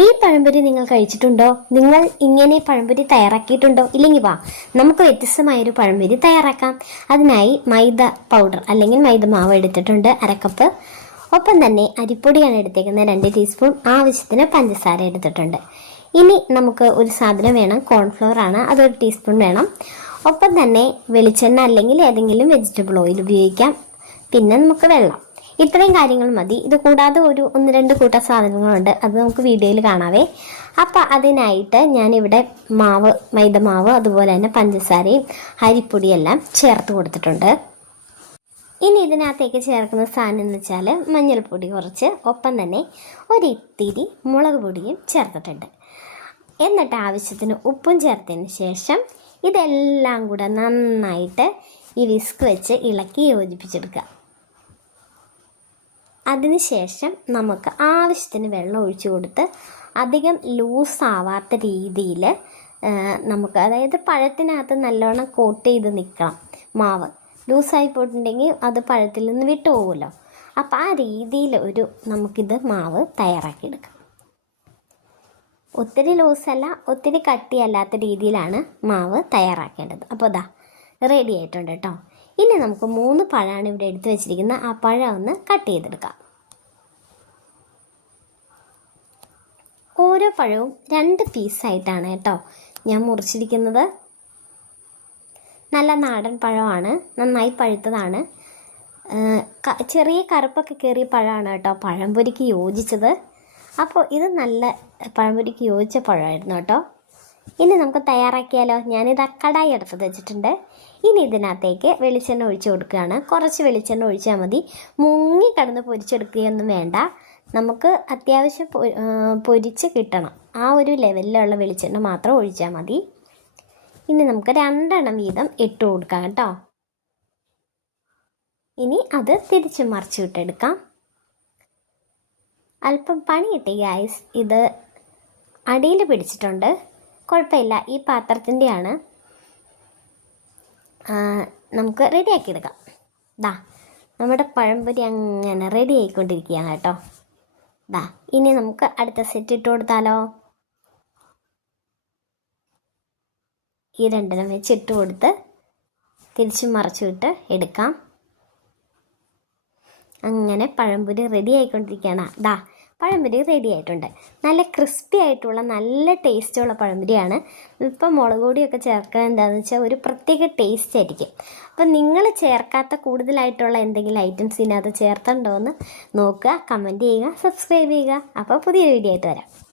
ഈ പഴംപൊരി നിങ്ങൾ കഴിച്ചിട്ടുണ്ടോ? നിങ്ങൾ ഇങ്ങനെ പഴംപൊരി തയ്യാറാക്കിയിട്ടുണ്ടോ? ഇല്ലെങ്കിൽ വാ, നമുക്ക് വ്യത്യസ്തമായൊരു പഴംപൊരി തയ്യാറാക്കാം. അതിനായി മൈദ പൗഡർ അല്ലെങ്കിൽ മൈദ മാവ് എടുത്തിട്ടുണ്ട് 1/2 കപ്പ്. ഒപ്പം തന്നെ അരിപ്പൊടിയാണ് എടുത്തേക്കുന്നത് 2 ടീസ്പൂൺ. ആവശ്യത്തിന് പഞ്ചസാര എടുത്തിട്ടുണ്ട്. ഇനി നമുക്ക് ഒരു സാധനം വേണം, കോൺഫ്ലവർ ആണ്, അതൊരു ടീസ്പൂൺ വേണം. ഒപ്പം തന്നെ വെളിച്ചെണ്ണ അല്ലെങ്കിൽ ഏതെങ്കിലും വെജിറ്റബിൾ ഓയിൽ ഉപയോഗിക്കാം. പിന്നെ നമുക്ക് വെള്ളം. ഇത്രയും കാര്യങ്ങൾ മതി. ഇത് കൂടാതെ ഒരു 1-2 കൂട്ട സാധനങ്ങളുണ്ട്, അത് നമുക്ക് വീഡിയോയിൽ കാണാവേ. അപ്പം അതിനായിട്ട് ഞാനിവിടെ മൈദ മാവ് അതുപോലെ തന്നെ പഞ്ചസാരയും അരിപ്പൊടിയെല്ലാം ചേർത്ത് കൊടുത്തിട്ടുണ്ട്. ഇനി ഇതിനകത്തേക്ക് ചേർക്കുന്ന സാധനം എന്ന് വെച്ചാൽ മഞ്ഞൾപ്പൊടി കുറച്ച്, ഒപ്പം തന്നെ ഒരിത്തിരി മുളക് പൊടിയും ചേർത്തിട്ടുണ്ട്. എന്നിട്ട് ആവശ്യത്തിന് ഉപ്പും ചേർത്തതിന് ശേഷം ഇതെല്ലാം കൂടെ നന്നായിട്ട് ഈ വിസ്ക് വെച്ച് ഇളക്കി യോജിപ്പിച്ചെടുക്കുക. അതിനുശേഷം നമുക്ക് ആവശ്യത്തിന് വെള്ളം ഒഴിച്ചു കൊടുത്ത് അധികം ലൂസാവാത്ത രീതിയിൽ നമുക്ക്, അതായത് പഴത്തിനകത്ത് നല്ലോണം കോട്ട് ചെയ്ത് നിൽക്കണം. മാവ് ലൂസായി പോയിട്ടുണ്ടെങ്കിൽ അത് പഴത്തിൽ നിന്ന് വിട്ടു പോകുമല്ലോ. അപ്പോൾ ആ രീതിയിൽ നമുക്കിത് മാവ് തയ്യാറാക്കിയെടുക്കാം. ഒത്തിരി ലൂസല്ല, ഒത്തിരി കട്ടിയല്ലാത്ത രീതിയിലാണ് മാവ് തയ്യാറാക്കേണ്ടത്. അപ്പോൾ ഇതാ റെഡി ആയിട്ടുണ്ട് കേട്ടോ. ഇനി നമുക്ക് 3 പഴമാണ് ഇവിടെ എടുത്തു വെച്ചിരിക്കുന്നത്. ആ പഴം ഒന്ന് കട്ട് ചെയ്തെടുക്കാം. ഓരോ പഴവും 2 പീസായിട്ടാണ് കേട്ടോ ഞാൻ മുറിച്ചിരിക്കുന്നത്. നല്ല നാടൻ പഴമാണ്, നന്നായി പഴുത്തതാണ്. ചെറിയ കറുപ്പൊക്കെ കയറിയ പഴമാണ് കേട്ടോ പഴംപൊരിക്ക് യോജിച്ചത്. അപ്പോൾ ഇത് നല്ല പഴംപൊരിക്ക് യോജിച്ച പഴമായിരുന്നു കേട്ടോ. ഇനി നമുക്ക് തയ്യാറാക്കിയാലോ. ഞാനിത് കടായി എടുത്ത് വെച്ചിട്ടുണ്ട്. ഇനി ഇതിനകത്തേക്ക് വെളിച്ചെണ്ണ ഒഴിച്ചു കൊടുക്കുകയാണ്. കുറച്ച് വെളിച്ചെണ്ണ ഒഴിച്ചാൽ മതി, മുങ്ങി കിടന്ന് പൊരിച്ചെടുക്കുകയൊന്നും വേണ്ട. നമുക്ക് അത്യാവശ്യം പൊരിച്ച് കിട്ടണം, ആ ഒരു ലെവലിലുള്ള വെളിച്ചെണ്ണ മാത്രം ഒഴിച്ചാൽ മതി. ഇനി നമുക്ക് 2 എണ്ണം വീതം ഇട്ട് കൊടുക്കാം കേട്ടോ. ഇനി അത് തിരിച്ച് മറിച്ച് വിട്ടെടുക്കാം. അല്പം പണി കിട്ടി ഗായ്സ്, ഇത് അടിയിൽ പിടിച്ചിട്ടുണ്ട്. കുഴപ്പമില്ല, ഈ പാത്രത്തിൻ്റെയാണ്. നമുക്ക് റെഡിയാക്കി എടുക്കാം. നമ്മുടെ പഴംപൊരി അങ്ങനെ റെഡി ആയിക്കൊണ്ടിരിക്കുകയാണ് കേട്ടോ. ഇനി നമുക്ക് അടുത്ത സെറ്റ് ഇട്ട് കൊടുത്താലോ. ഈ 2 വെച്ച് ഇട്ട് കൊടുത്ത് തിരിച്ച് മറിച്ചു വിട്ട് എടുക്കാം. അങ്ങനെ പഴംപൊരി റെഡി ആയിക്കൊണ്ടിരിക്കുകയാണ്. പഴംപൊരി റെഡി ആയിട്ടുണ്ട്. നല്ല ക്രിസ്പി ആയിട്ടുള്ള നല്ല ടേസ്റ്റുള്ള പഴംപൊരിയാണ്. ഇപ്പം മുളക് പൊടിയൊക്കെ ചേർക്കാൻ എന്താണെന്ന് വെച്ചാൽ ഒരു പ്രത്യേക ടേസ്റ്റ് ആയിരിക്കും. അപ്പം നിങ്ങൾ ചേർക്കാത്ത കൂടുതലായിട്ടുള്ള എന്തെങ്കിലും ഐറ്റംസ് ഇതിനകത്ത് ചേർത്തുണ്ടോ എന്ന് നോക്കുക, കമൻറ്റ് ചെയ്യുക, സബ്സ്ക്രൈബ് ചെയ്യുക. അപ്പോൾ പുതിയൊരു വീഡിയോ ആയിട്ട് വരാം.